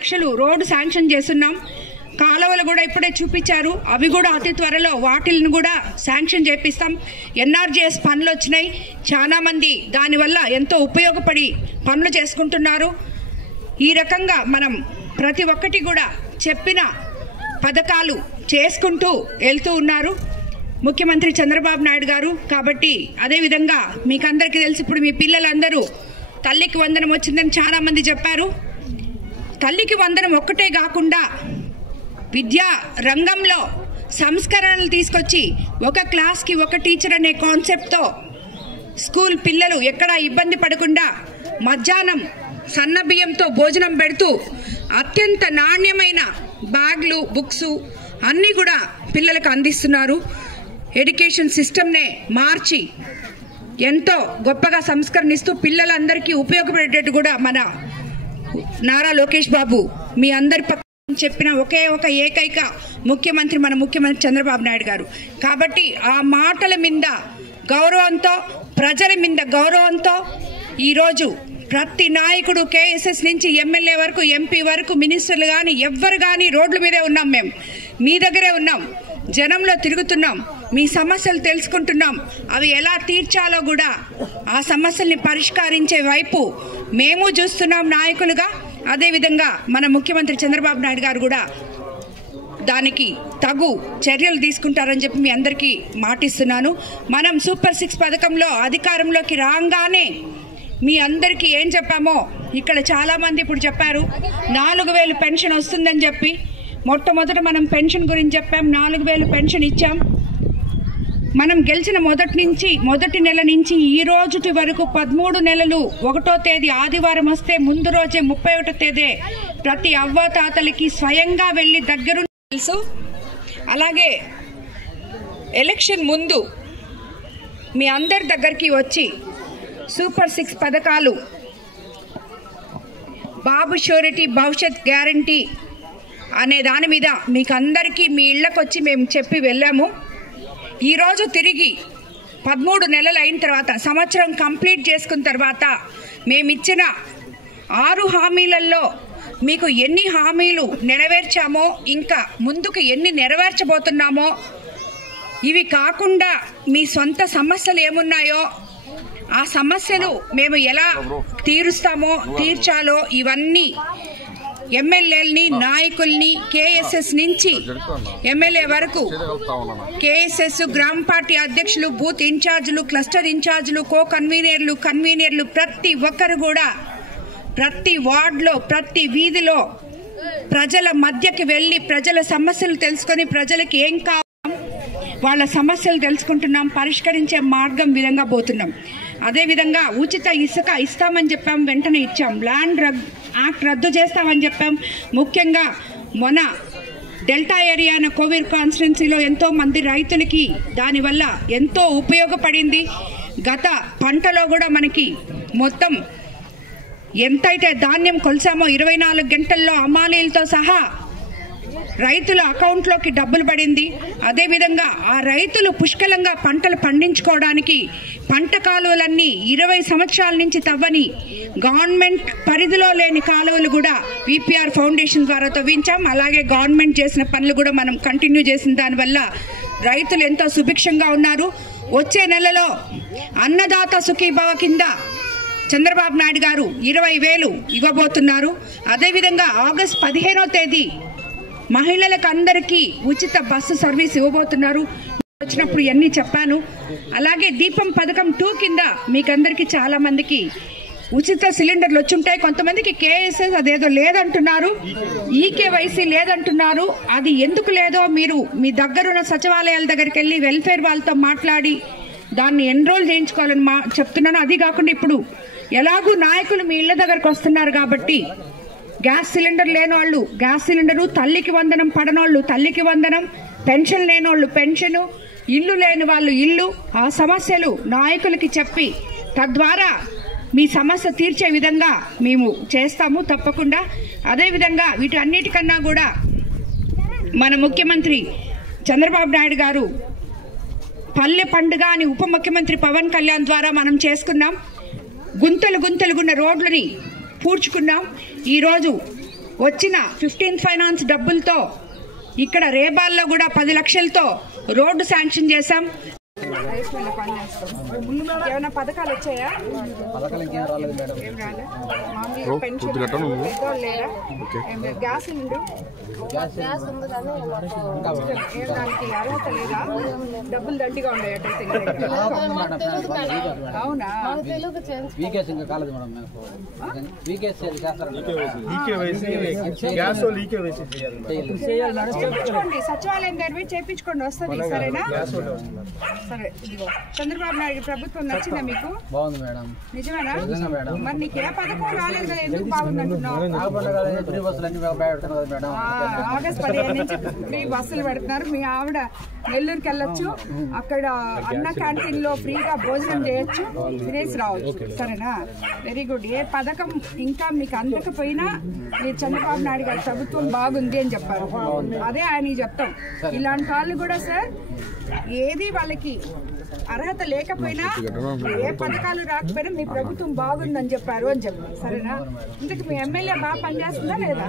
లక్షలు road sanction చేస్తున్నాం. కాలువలు కూడా ఇప్పుడే చూపించారు, అవి కూడా అతి త్వరలో వాటిల్ని కూడా శాంక్షన్ చేపిస్తాం. ఎన్ఆర్జీఎస్ పనులు వచ్చినాయి, చాలా మంది దానివల్ల ఎంతో ఉపయోగపడి పనులు చేసుకుంటున్నారు. ఈ రకంగా మనం ప్రతి ఒక్కటి కూడా చెప్పిన పథకాలు చేసుకుంటూ వెళ్తూ ఉన్నారు ముఖ్యమంత్రి చంద్రబాబు నాయుడు గారు. కాబట్టి అదేవిధంగా మీకు అందరికీ తెలిసి ఇప్పుడు మీ పిల్లలందరూ తల్లికి వందనం వచ్చిందని చాలా మంది చెప్పారు. తల్లికి వందనం ఒక్కటే కాకుండా విద్యా రంగంలో సంస్కరణలు తీసుకొచ్చి ఒక క్లాస్కి ఒక టీచర్ అనే కాన్సెప్ట్తో స్కూల్ పిల్లలు ఎక్కడా ఇబ్బంది పడకుండా మధ్యాహ్నం సన్న బియ్యంతో భోజనం పెడుతూ అత్యంత నాణ్యమైన బ్యాగ్లు, బుక్స్ అన్నీ కూడా పిల్లలకు అందిస్తున్నారు. ఎడ్యుకేషన్ సిస్టమ్నే మార్చి ఎంతో గొప్పగా సంస్కరణిస్తూ పిల్లలందరికీ ఉపయోగపడేటట్టు కూడా మన నారా లోకేష్ బాబు మీ అందరి పక్కన చెప్పిన ఒకే ఒక ఏకైక ముఖ్యమంత్రి మన ముఖ్యమంత్రి చంద్రబాబు నాయుడు గారు. కాబట్టి ఆ మాటల మీద గౌరవంతో, ప్రజల మీద గౌరవంతో ఈరోజు ప్రతి నాయకుడు కేఎస్ఎస్ నుంచి ఎమ్మెల్యే వరకు, ఎంపీ వరకు, మినిస్టర్లు కానీ ఎవ్వరు కానీ రోడ్ల మీదే ఉన్నాం. మేము మీ దగ్గరే ఉన్నాం, జనంలో తిరుగుతున్నాం, మీ సమస్యలు తెలుసుకుంటున్నాం. అవి ఎలా తీర్చాలో కూడా ఆ సమస్యల్ని పరిష్కరించే వైపు మేము చూస్తున్నాం నాయకులుగా. అదేవిధంగా మన ముఖ్యమంత్రి చంద్రబాబు నాయుడు గారు కూడా దానికి తగు చర్యలు తీసుకుంటారని చెప్పి మీ అందరికీ మాటిస్తున్నాను. మనం సూపర్ 6 పథకంలో అధికారంలోకి రాగానే మీ అందరికీ ఏం చెప్పామో ఇక్కడ చాలా మంది ఇప్పుడు చెప్పారు. 4000 పెన్షన్ వస్తుందని చెప్పి మొట్టమొదట మనం పెన్షన్ గురించి చెప్పాం. 4000 పెన్షన్ ఇచ్చాం. మనం గెలిచిన మొదటి నెల నుంచి ఈ రోజుటి వరకు 13 నెలలు 1వ తేదీ ఆదివారం వస్తే ముందు రోజే 31వ తేదీ ప్రతి అవ్వాతాతలకి స్వయంగా వెళ్లి దగ్గర తెలుసు. అలాగే ఎలక్షన్ ముందు మీ అందరి దగ్గరికి వచ్చి సూపర్ 6 పథకాలు, బాబు షూరిటీ, భవిష్యత్ గ్యారంటీ అనే దాని మీద మీకు అందరికీ మీ ఇళ్లకు వచ్చి మేము చెప్పి వెళ్ళాము. ఈరోజు తిరిగి 13 నెలలు అయిన తర్వాత, సంవత్సరం కంప్లీట్ చేసుకున్న తర్వాత మేమిచ్చిన 6 హామీలలో మీకు ఎన్ని హామీలు నెరవేర్చామో, ఇంకా ముందుకు ఎన్ని నెరవేర్చబోతున్నామో, ఇవి కాకుండా మీ సొంత సమస్యలు ఏమున్నాయో ఆ సమస్యలు మేము ఎలా తీర్చాలో ఇవన్నీ ఎమ్మెల్యేలని, నాయకుల్ని, కేఎస్ఎస్ నుంచి ఎమ్మెల్యే వరకు, కేఎస్ఎస్ గ్రామ పార్టీ అధ్యక్షులు, బూత్ ఇన్ఛార్జీలు, క్లస్టర్ ఇన్ఛార్జీలు, కో కన్వీనర్లు ప్రతి ఒక్కరు కూడా ప్రతి వార్డులో, ప్రతి వీధిలో ప్రజల మధ్యకి వెళ్లి ప్రజల సమస్యలు తెలుసుకొని ప్రజలకి ఏం కావాలి వాళ్ళ సమస్యలు తెలుసుకుంటున్నాం, పరిష్కరించే మార్గం విధంగా పోతున్నాం. అదేవిధంగా ఉచిత ఇసుక ఇస్తామని చెప్పాం, వెంటనే ఇచ్చాం. ల్యాండ్ యాక్ట్ రద్దు చేస్తామని చెప్పాం. ముఖ్యంగా మొన్న డెల్టా ఏరియా కోవిడ్ కాన్స్టిట్యున్సీలో ఎంతో మంది రైతులకి దానివల్ల ఎంతో ఉపయోగపడింది. గత పంటలో కూడా మనకి మొత్తం ఎంతైతే ధాన్యం కొలిసామో 24 గంటల్లో అమాలీలతో సహా రైతుల అకౌంట్లోకి డబ్బులు పడింది. అదేవిధంగా ఆ రైతులు పుష్కలంగా పంటలు పండించుకోవడానికి పంట కాలువలన్నీ 20 సంవత్సరాల నుంచి తవ్వని, గవర్నమెంట్ పరిధిలో లేని కాలువలు కూడా విపిఆర్ ఫౌండేషన్ ద్వారా తవ్వించాం. అలాగే గవర్నమెంట్ చేసిన పనులు కూడా మనం కంటిన్యూ చేసిన దానివల్ల రైతులు ఎంతో సుభిక్షంగా ఉన్నారు. వచ్చే నెలలో అన్నదాత సుఖీభవ కింద చంద్రబాబు నాయుడు గారు 20,000 ఇవ్వబోతున్నారు. అదేవిధంగా ఆగస్టు 15వ తేదీ మహిళలకు అందరికీ ఉచిత బస్సు సర్వీస్ ఇవ్వబోతున్నారు. వచ్చినప్పుడు ఇవన్నీ చెప్పాను. అలాగే దీపం పథకం 2 కింద మీకందరికీ చాలా మందికి ఉచిత సిలిండర్లు వచ్చుంటాయి. కొంతమందికి కేఎస్ఎస్ అదేదో లేదంటున్నారు, ఈకేవైసీ లేదంటున్నారు. అది ఎందుకు లేదో మీరు మీ దగ్గరున్న సచివాలయాల దగ్గరికి వెళ్ళి వెల్ఫేర్ వాళ్ళతో మాట్లాడి దాన్ని ఎన్రోల్ చేయించుకోవాలని చెప్తున్నాను. అది కాకుండా ఇప్పుడు ఎలాగూ నాయకులు మీ ఇళ్ల దగ్గరకు వస్తున్నారు కాబట్టి గ్యాస్ సిలిండర్ లేనోళ్ళు గ్యాస్ సిలిండరు, తల్లికి వందనం పడనోళ్ళు తల్లికి వందనం, పెన్షన్ లేనోళ్ళు పెన్షను, ఇల్లు లేని వాళ్ళు ఇల్లు, ఆ సమస్యలు నాయకులకి చెప్పి తద్వారా మీ సమస్య తీర్చే విధంగా మేము చేస్తాము తప్పకుండా. అదేవిధంగా వీటన్నిటికన్నా కూడా మన ముఖ్యమంత్రి చంద్రబాబు నాయుడు గారు పల్లె పండుగ అని ఉప ముఖ్యమంత్రి పవన్ కళ్యాణ్ ద్వారా మనం చేసుకున్నాం. గుంతలుగున్న రోడ్లని పూడ్చుకున్నాం. ఈరోజు వచ్చిన 15th ఫైనాన్స్ డబ్బులతో ఇక్కడ రేబాల్లో కూడా 10 లక్షలతో రోడ్డు శాంక్షన్ చేశాం. ఏమైనా పథకాలు వచ్చాయా? గ్యాస్ దానికి అర్హత లేదా? డబ్బులు దండిగా ఉన్నాయి. అవునా? సచివాలయం దగ్గర చేయించుకోండి, వస్తుంది. సరేనా? సరే. చంద్రబాబు నాయుడు ప్రభుత్వం నచ్చిందా మీకు? బాగుంది మేడం. నిజమేనా? మరి నీకు ఏ పథకం రాలేదు కదా, ఎందుకు బాగుంది అంటున్నావు? ఆగస్ట్ 15 నుంచి ఫ్రీ బస్సులు పెడుతున్నారు. మీ ఆవిడ నెల్లూరుకి వెళ్ళొచ్చు, అక్కడ అన్న క్యాంటీన్ లో ఫ్రీగా భోజనం చేయొచ్చు, తినేసి రావచ్చు. సరేనా? Very good. ఏ పథకం ఇంకా మీకు అందకపోయినా మీరు చంద్రబాబు నాయుడు గారి ప్రభుత్వం బాగుంది అని చెప్పారు. అదే ఆయన చెప్తాం. ఇలాంటి వాళ్ళు కూడా సార్ ఏది వాళ్ళకి అర్హత లేకపోయినా ఏ పథకాలు రాకపోయినా మీ ప్రభుత్వం బాగుందని చెప్పారు అని చెప్పారు. సరేనా? ఇంతకు మీ ఎమ్మెల్యే బాగా పనిచేస్తుందా లేదా?